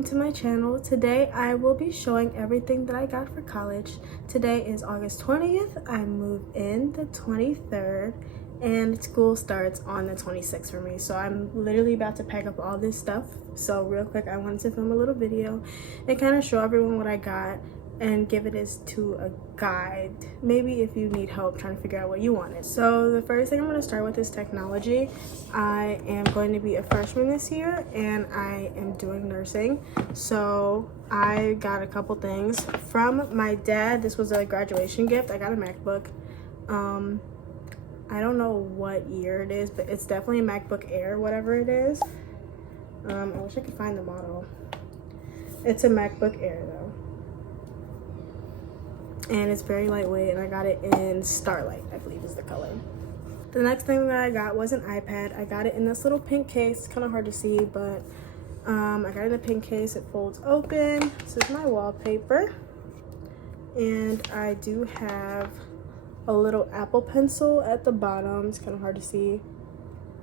welcome to my channel. Today I will be showing everything that I got for college. Today is August 20th. I moved in the 23rd and school starts on the 26th for me. So I'm literally about to pack up all this stuff. So real quick, I wanted to film a little video and kind of show everyone what I got and give it as to a guide, maybe if you need help trying to figure out what you wanted. So the first thing I'm going to start with is technology. I am going to be a freshman this year and I am doing nursing. So I got a couple things from my dad. This was a graduation gift. I got a MacBook. I don't know what year it is, but it's definitely a MacBook Air, whatever it is. I wish I could find the model. It's a MacBook Air though. And it's very lightweight, and I got it in Starlight, I believe is the color. The next thing that I got was an iPad. I got it in this little pink case. It's kind of hard to see, but I got it in a pink case. It folds open. This is my wallpaper. And I do have a little Apple Pencil at the bottom. It's kind of hard to see.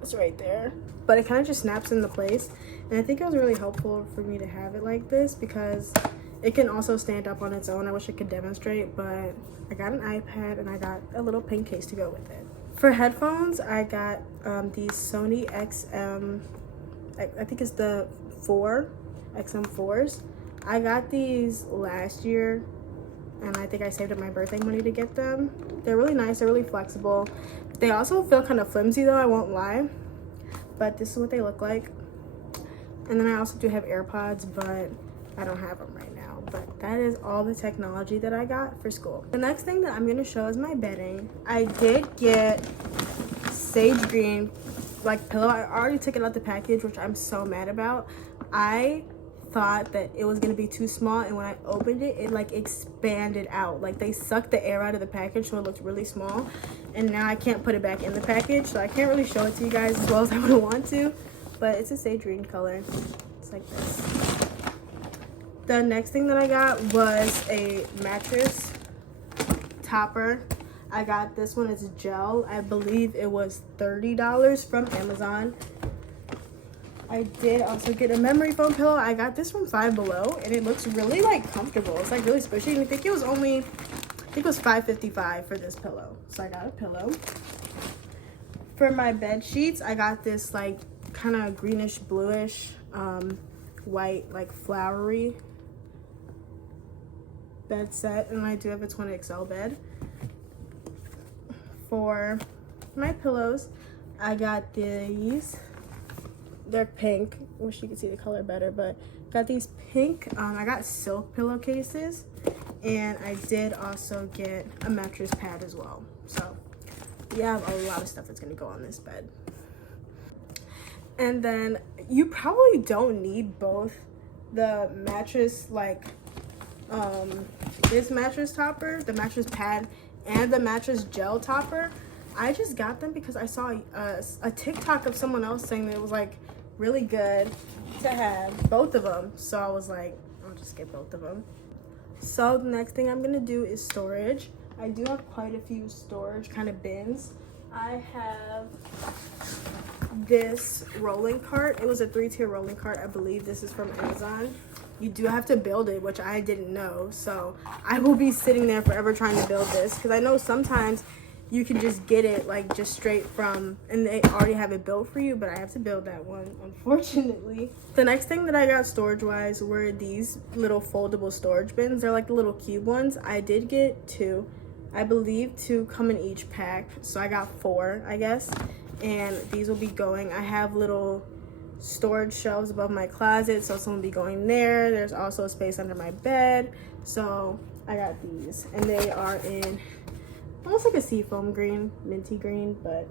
It's right there. But it kind of just snaps into place. And I think it was really helpful for me to have it like this because it can also stand up on its own. I wish I could demonstrate, but I got an iPad and I got a little pin case to go with it. For headphones, I got these Sony XM, I think it's the XM4s. I got these last year and I think I saved up my birthday money to get them. They're really nice, they're really flexible. They also feel kind of flimsy though, I won't lie. But this is what they look like. And then I also do have AirPods, but I don't have them right now. But that is all the technology that I got for school. The next thing that I'm going to show is my bedding. I did get sage green like pillow. I already took it out the package, which I'm so mad about. I thought that it was going to be too small, and when I opened it, it like expanded out. Like they sucked the air out of the package, so it looked really small. And now I can't put it back in the package, so I can't really show it to you guys as well as I would want to. But it's a sage green color. It's like this. The next thing that I got was a mattress topper. I got this one, it's gel. I believe it was $30 from Amazon. I did also get a memory foam pillow. I got this from Five Below and it looks really like comfortable. It's like really squishy, and I think it was $5.55 for this pillow. So I got a pillow. For my bed sheets, I got this like kind of greenish bluish white like flowery bed set, and I do have a twin XL bed. For my pillows, I got these. They're pink. Wish you could see the color better, but got these pink. I got silk pillowcases, and I did also get a mattress pad as well. So we have a lot of stuff that's gonna go on this bed. And then you probably don't need both the mattress this mattress topper, the mattress pad, and the mattress gel topper. I just got them because I saw a TikTok of someone else saying that it was like really good to have both of them. So I was like, I'll just get both of them. So the next thing I'm gonna do is storage. I do have quite a few storage kind of bins. I have this rolling cart. It was a 3-tier rolling cart. I believe this is from Amazon. You do have to build it, which I didn't know. So I will be sitting there forever trying to build this because I know sometimes you can just get it like just straight from, and they already have it built for you, but I have to build that one, unfortunately. The next thing that I got storage wise were these little foldable storage bins. They're like the little cube ones. I did get 2. I believe 2 come in each pack, so I got 4, I guess. And these will be going, I have little storage shelves above my closet, so some will be going there. There's also a space under my bed, so I got these, and they are in almost like a seafoam green, minty green, but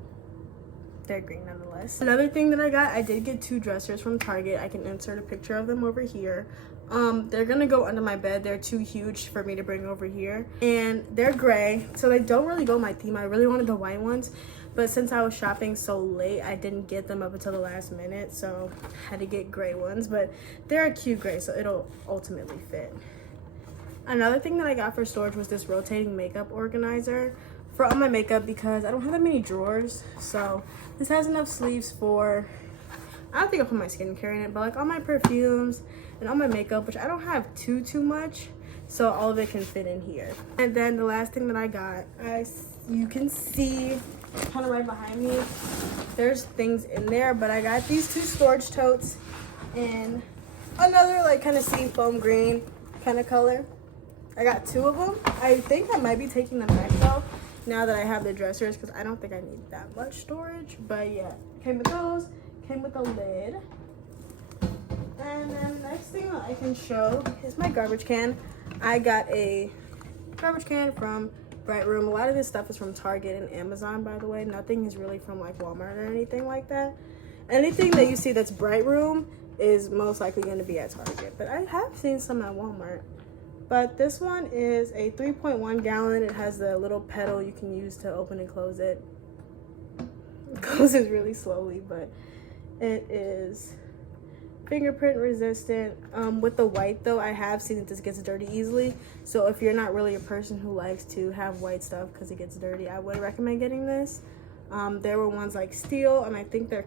they're green nonetheless. Another thing that I did get 2 dressers from Target. I can insert a picture of them over here. They're gonna go under my bed. They're too huge for me to bring over here, and they're gray, so they don't really go my theme. I really wanted the white ones, but since I was shopping so late, I didn't get them up until the last minute, so I had to get gray ones. But they're a cute gray, so it'll ultimately fit. Another thing that I got for storage was this rotating makeup organizer for all my makeup because I don't have that many drawers. So this has enough sleeves for I don't think I'll put my skincare in it, but like all my perfumes and all my makeup, which I don't have too much, so all of it can fit in here. And then the last thing that I got, you can see kind of right behind me, there's things in there, but I got these 2 storage totes in another like kind of sea foam green kind of color. I got 2 of them. I think I might be taking them back though now that I have the dressers, because I don't think I need that much storage. But yeah, came with those, came with a lid. And then next thing that I can show is my garbage can. I got a garbage can from Bright Room. A lot of this stuff is from Target and Amazon, by the way. Nothing is really from like Walmart or anything like that. Anything that you see that's Bright Room is most likely going to be at Target, but I have seen some at Walmart. But this one is a 3.1 gallon. It has the little pedal you can use to open and close it. It closes really slowly, but it is fingerprint resistant. With the white though, I have seen that this gets dirty easily, so if you're not really a person who likes to have white stuff because it gets dirty, I would recommend getting this. There were ones like steel, and I think there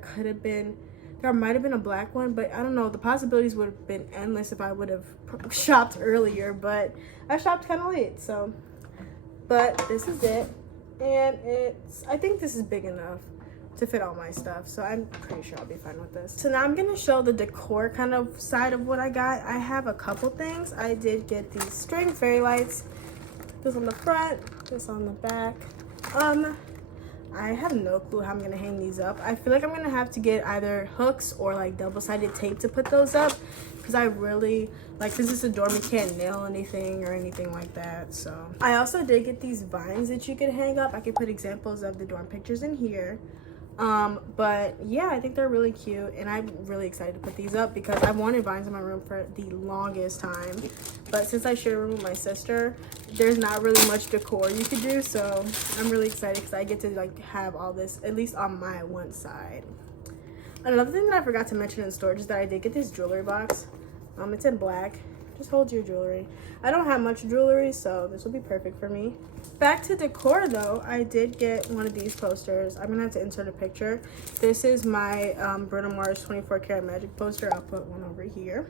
might have been a black one, but I don't know, the possibilities would have been endless if I would have shopped earlier, but I shopped kind of late. So but this is it, and I think this is big enough to fit all my stuff, so I'm pretty sure I'll be fine with this. So now I'm gonna show the decor kind of side of what I got. I have a couple things. I did get these string fairy lights, this on the front, this on the back. I have no clue how I'm gonna hang these up. I feel like I'm gonna have to get either hooks or like double-sided tape to put those up, because I really like, since it's a dorm, you can't nail anything or anything like that. So I also did get these vines that you could hang up. I could put examples of the dorm pictures in here. But yeah, I think they're really cute, and I'm really excited to put these up because I've wanted vines in my room for the longest time. But since I share a room with my sister, there's not really much decor you could do, so I'm really excited because I get to like have all this at least on my one side. Another thing that I forgot to mention in storage is that I did get this jewelry box. It's in black. Just holds your jewelry. I don't have much jewelry, so this will be perfect for me. Back to decor though, I did get one of these posters. I'm gonna have to insert a picture. This is my Bruno Mars 24 karat magic poster. I'll put one over here.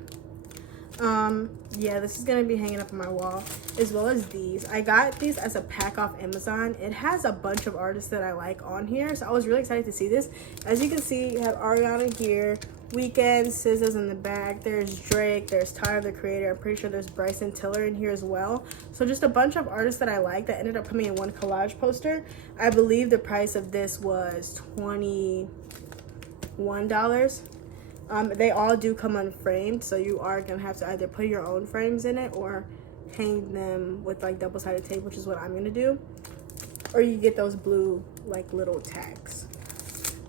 Yeah, this is gonna be hanging up on my wall, as well as these. I got these as a pack off Amazon. It has a bunch of artists that I like on here, so I was really excited to see this. As you can see, you have Ariana here, Weeknd, SZA's in the back, there's Drake, there's Tyler the Creator, I'm pretty sure there's Bryson Tiller in here as well. So just a bunch of artists that I like that ended up coming in one collage poster. I believe the price of this was $21. They all do come unframed, so you are gonna have to either put your own frames in it or hang them with like double-sided tape, which is what I'm gonna do, or you get those blue like little tags.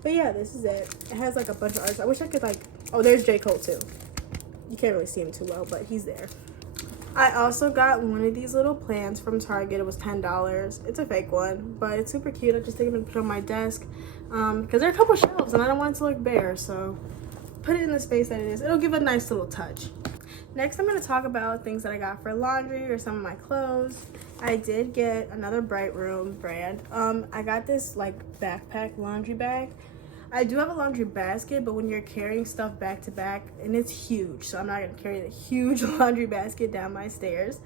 But yeah, this is it. It has like a bunch of artists. I wish I could like, oh, there's J. Cole too. You can't really see him too well, but he's there. I also got one of these little plants from Target. It was $10. It's a fake one, but it's super cute. I just take them and put it on my desk because there are a couple shelves and I don't want it to look bare, so put it in the space that it is. It'll give a nice little touch. Next, I'm going to talk about things that I got for laundry or some of my clothes. I did get another Bright Room brand. I got this like backpack laundry bag. I do have a laundry basket, but when you're carrying stuff back to back, and it's huge, so I'm not going to carry the huge laundry basket down my stairs.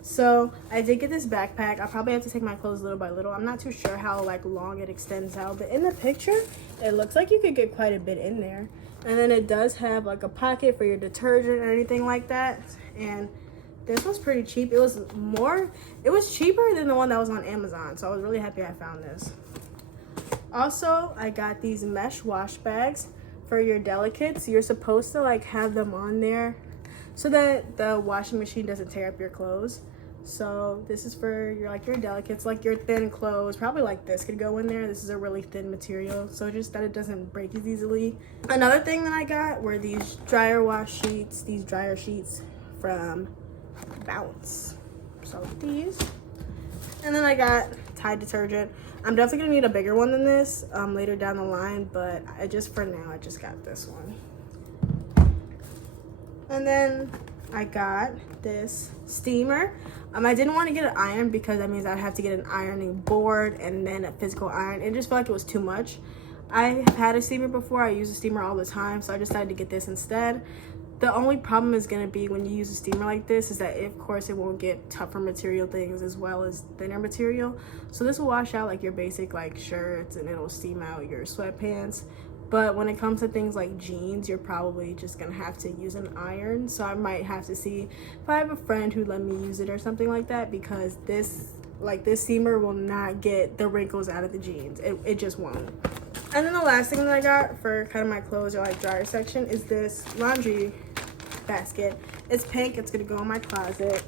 So I did get this backpack. I'll probably have to take my clothes little by little. I'm not too sure how like long it extends out, but in the picture, it looks like you could get quite a bit in there. And then it does have like a pocket for your detergent or anything like that. And this was pretty cheap. It was cheaper than the one that was on Amazon. So I was really happy I found this. Also, I got these mesh wash bags for your delicates. You're supposed to like have them on there so that the washing machine doesn't tear up your clothes. So this is for your delicates, like your thin clothes. Probably like this could go in there. This is a really thin material, so just that it doesn't break as easily. Another thing that I got were these dryer sheets from Bounce. So these. And then I got Tide detergent. I'm definitely gonna need a bigger one than this later down the line, but for now I just got this one. And then I got this steamer. I didn't want to get an iron because that means I'd have to get an ironing board and then a physical iron. It just felt like it was too much. I have had a steamer before. I use a steamer all the time, so I decided to get this instead. The only problem is going to be when you use a steamer like this is that, of course, it won't get tougher material things as well as thinner material. So this will wash out like your basic like shirts, and it'll steam out your sweatpants. But when it comes to things like jeans, you're probably just going to have to use an iron. So I might have to see if I have a friend who let me use it or something like that, because this steamer will not get the wrinkles out of the jeans. It just won't. And then the last thing that I got for kind of my clothes or like dryer section is this laundry basket. It's pink. It's gonna go in my closet.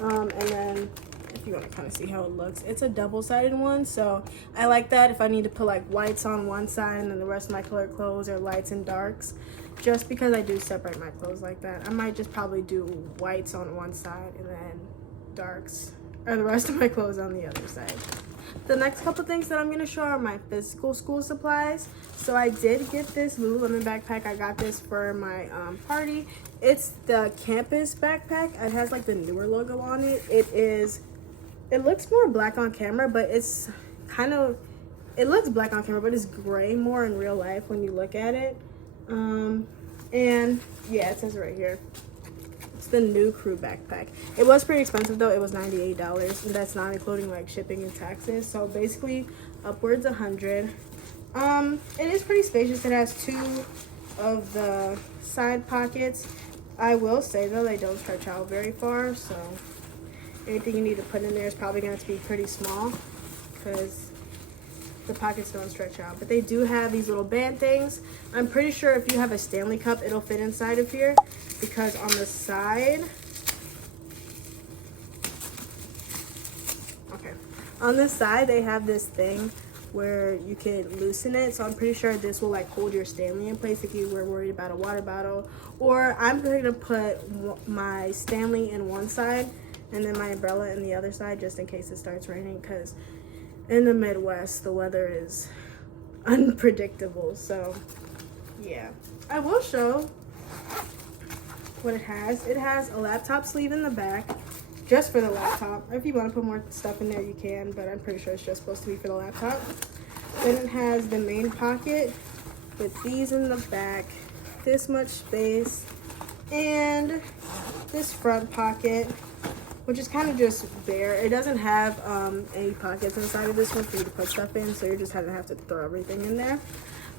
And then if you want to kind of see how it looks, it's a double-sided one, so I like that if I need to put like whites on one side and then the rest of my colored clothes are lights and darks, just because I do separate my clothes like that. I might just probably do whites on one side and then darks or the rest of my clothes on the other side. The next couple things that I'm going to show are my physical school supplies. So I did get this Lululemon backpack. I got this for my party. It's the campus backpack. It has like the newer logo on it. It looks more black on camera, but it's it looks black on camera, but it's gray more in real life when you look at it. And yeah, it says it right here. It's the new crew backpack. It was pretty expensive though. It was $98, and that's not including like shipping and taxes. So basically upwards $100. It is pretty spacious. It has 2 of the side pockets. I will say though, they don't stretch out very far, so anything you need to put in there is probably going to be pretty small because the pockets don't stretch out. But they do have these little band things. I'm pretty sure if you have a Stanley cup, it'll fit inside of here, because on the side, on this side they have this thing where you can loosen it. So I'm pretty sure this will like hold your Stanley in place if you were worried about a water bottle. Or I'm going to put my Stanley in one side and then my umbrella in the other side, just in case it starts raining, because in the Midwest the weather is unpredictable. So yeah, I will show what it has. It has a laptop sleeve in the back, just for the laptop. If you want to put more stuff in there, you can, but I'm pretty sure it's just supposed to be for the laptop. Then it has the main pocket with these in the back, this much space, and this front pocket, which is kind of just bare. It doesn't have any pockets inside of this one for you to put stuff in, so you're just gonna have to throw everything in there.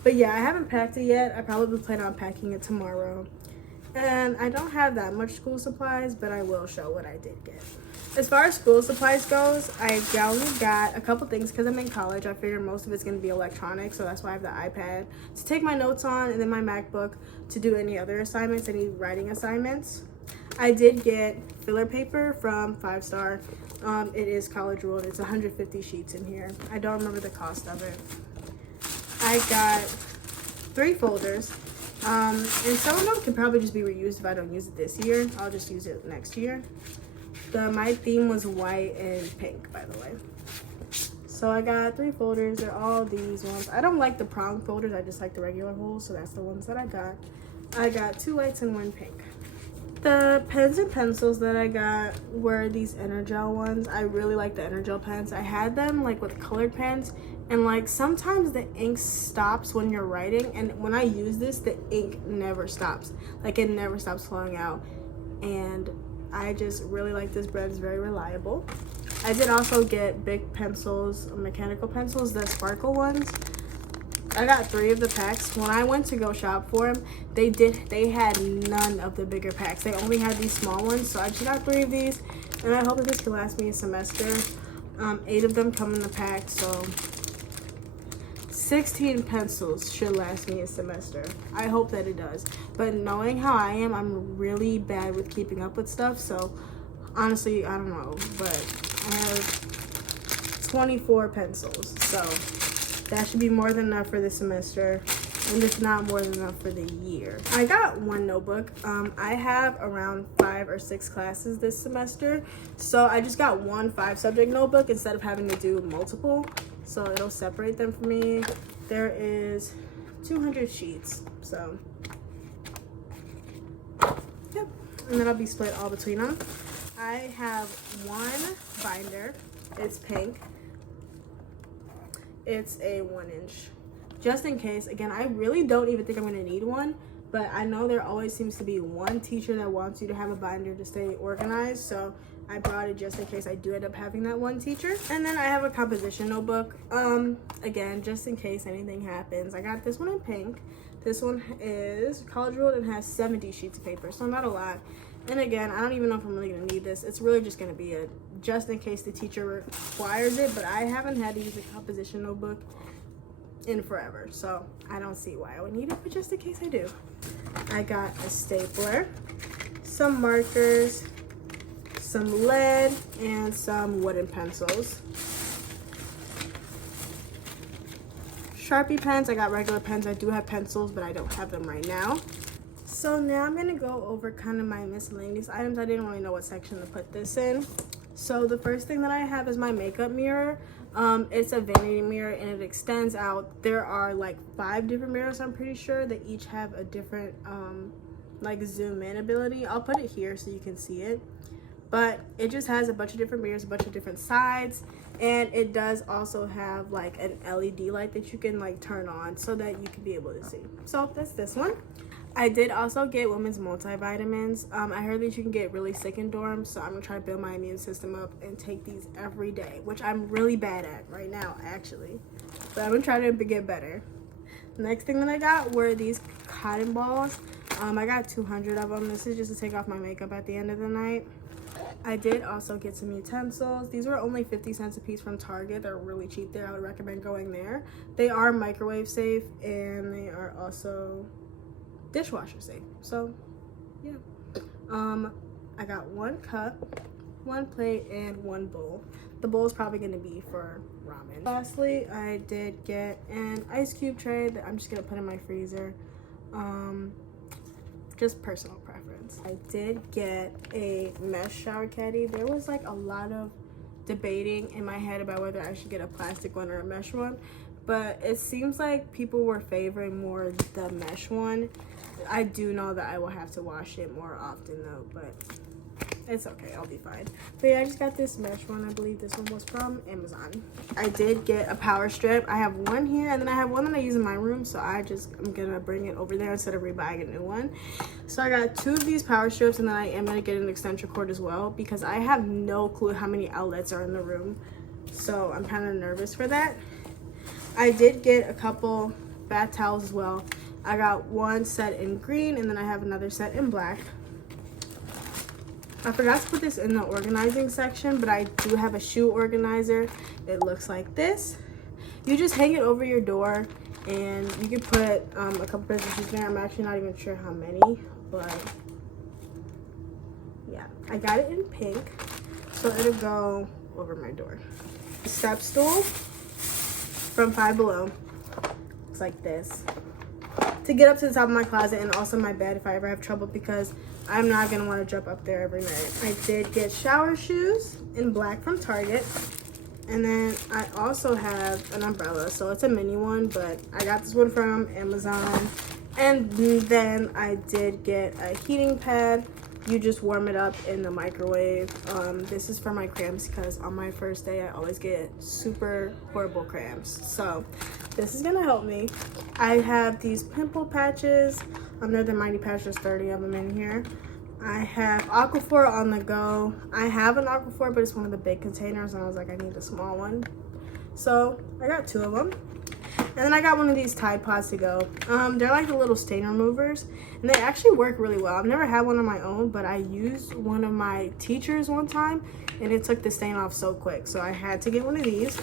But yeah, I haven't packed it yet. I probably plan on packing it tomorrow. And I don't have that much school supplies, but I will show what I did get. As far as school supplies goes, I only got a couple things because I'm in college. I figured most of it's going to be electronic, so that's why I have the iPad to take my notes on, and then my MacBook to do any other assignments, any writing assignments. I did get filler paper from 5 Star. It is college ruled. It's 150 sheets in here. I don't remember the cost of it. I got 3 folders. And some of them can probably just be reused if I don't use it this year. I'll just use it next year. My theme was white and pink, by the way. So I got 3 folders. They're all these ones. I don't like the prong folders. I just like the regular holes, so that's the ones that I got. I got 2 whites and 1 pink. The pens and pencils that I got were these Energel ones. I really like the Energel pens. I had them like with colored pens, and like sometimes the ink stops when you're writing, and when I use this, the ink never stops. Like it never stops flowing out, and I just really like this brand. It's very reliable. I did also get big pencils, mechanical pencils, the sparkle ones. I got 3 of the packs. When I went to go shop for them, they had none of the bigger packs. They only had these small ones, so I just got 3 of these, and I hope that this can last me a semester. 8 of them come in the pack, so 16 pencils should last me a semester. I hope that it does. But knowing how I am, I'm really bad with keeping up with stuff, so honestly, I don't know, but I have 24 pencils, so that should be more than enough for the semester, and if not more than enough for the year. I got 1 notebook. I have around 5 or 6 classes this semester, so I just got 1 5-subject notebook instead of having to do multiple, so it'll separate them for me. There is 200 sheets, so yep, and then I'll be split all between them. I have 1 binder. It's pink. It's a 1-inch just in case. Again, I really don't even think I'm going to need one, but I know there always seems to be one teacher that wants you to have a binder to stay organized, so I brought it just in case I do end up having that one teacher. And then I have a composition notebook, again, just in case anything happens. I got this one in pink. This one is college ruled and has 70 sheets of paper, so not a lot. And again, I don't even know if I'm really gonna need this. It's really just gonna be a just in case the teacher requires it, but I haven't had to use a composition notebook in forever, so I don't see why I would need it, but just in case I do. I got a stapler, some markers, some lead, and some wooden pencils. Sharpie pens, I got regular pens. I do have pencils, but I don't have them right now. So now I'm gonna go over kind of my miscellaneous items. I didn't really know what section to put this in. So the first thing that I have is my makeup mirror. It's a vanity mirror and it extends out. There are like 5 different mirrors, I'm pretty sure. They each have a different like zoom in ability. I'll put it here so you can see it. But it just has a bunch of different mirrors, a bunch of different sides, and it does also have like an LED light that you can like turn on so that you can be able to see. So that's this one. I did also get women's multivitamins. I heard that you can get really sick in dorms, so I'm gonna try to build my immune system up and take these every day, which I'm really bad at right now actually, but I'm gonna try to get better. Next thing that I got were these cotton balls. I got 200 of them. This is just to take off my makeup at the end of the night. I did also get some utensils. These were only 50 cents a piece from Target. They're really cheap there. I would recommend going there. They are microwave safe and they are also dishwasher safe. So yeah. I got 1 cup, 1 plate, and 1 bowl. The bowl is probably going to be for ramen. Lastly, I did get an ice cube tray that I'm just going to put in my freezer. Just personal preference. I did get a mesh shower caddy. There was like a lot of debating in my head about whether I should get a plastic one or a mesh one, but it seems like people were favoring more the mesh one. I do know that I will have to wash it more often though, but it's okay, I'll be fine. But yeah, I just got this mesh one. I believe this one was from Amazon. I did get a power strip. I have one here and then I have one that I use in my room, so I'm gonna bring it over there instead of rebuying a new one. So I got 2 of these power strips, and then I am gonna get an extension cord as well because I have no clue how many outlets are in the room, so I'm kind of nervous for that. I did get a couple bath towels as well. I got one set in green and then I have another set in black. I forgot to put this in the organizing section, but I do have a shoe organizer. It looks like this. You just hang it over your door and you can put a couple pairs of shoes there. I'm actually not even sure how many, but yeah. I got it in pink, so it'll go over my door. Step stool from Five Below. Looks like this. To get up to the top of my closet and also my bed if I ever have trouble, because I'm not going to want to jump up there every night. I did get shower shoes in black from Target. And then I also have an umbrella. So it's a mini one, but I got this one from Amazon. And then I did get a heating pad. You just warm it up in the microwave. This is for my cramps because on my first day I always get super horrible cramps. So this is gonna help me. I have these pimple patches. They're the Mighty Patch. There's 30 of them in here. I have Aquaphor on the go. I have an Aquaphor, but it's one of the big containers, and I was like, I need a small one. So I got 2 of them. And then I got one of these Tide Pods to go. They're like the little stain removers, and they actually work really well. I've never had one on my own, but I used one of my teachers one time, and it took the stain off so quick. So I had to get one of these.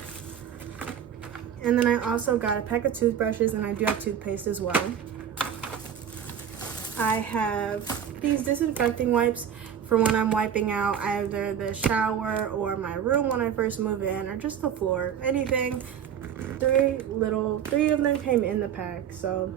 And then I also got a pack of toothbrushes, and I do have toothpaste as well. I have these disinfecting wipes for when I'm wiping out either the shower or my room when I first move in, or just the floor, anything. 3 of them came in the pack, so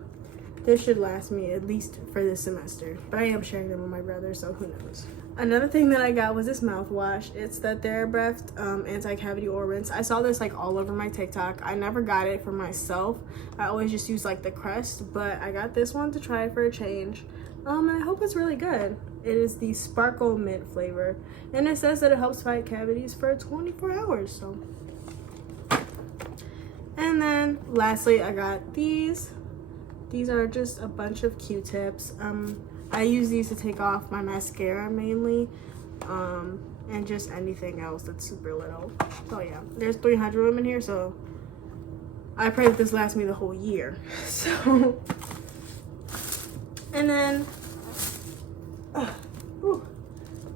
this should last me at least for this semester. But I am sharing them with my brother, so who knows. Another thing that I got was this mouthwash. It's the TheraBreath anti-cavity oil rinse. I saw this like all over my TikTok. I never got it for myself. I always just use like the crest, but I got this one to try for a change. And I hope it's really good. It is the Sparkle Mint flavor, and it says that it helps fight cavities for 24 hours. So And then lastly, I got these. These are just a bunch of Q-tips. I use these to take off my mascara mainly, and just anything else that's super little. So yeah, there's 300 of them in here, so I pray that this lasts me the whole year. So, and then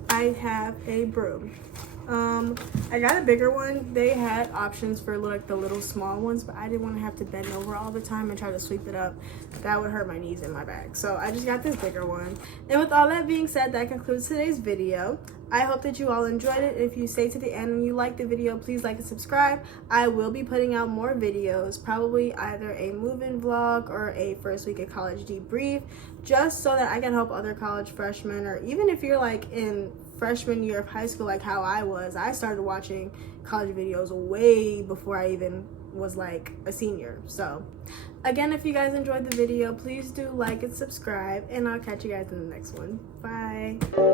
I have a broom. I got a bigger one. They had options for like the little small ones, but I didn't want to have to bend over all the time and try to sweep it up. That would hurt my knees and my back. So I just got this bigger one. And with all that being said, that concludes today's video. I hope that you all enjoyed it. If you stay to the end and you like the video, please like and subscribe. I will be putting out more videos, probably either a move-in vlog or a first week of college debrief, just so that I can help other college freshmen, or even if you're like in freshman year of high school like how I was. I started watching college videos way before I even was like a senior. So again, if you guys enjoyed the video, please do like and subscribe, and I'll catch you guys in the next one. Bye.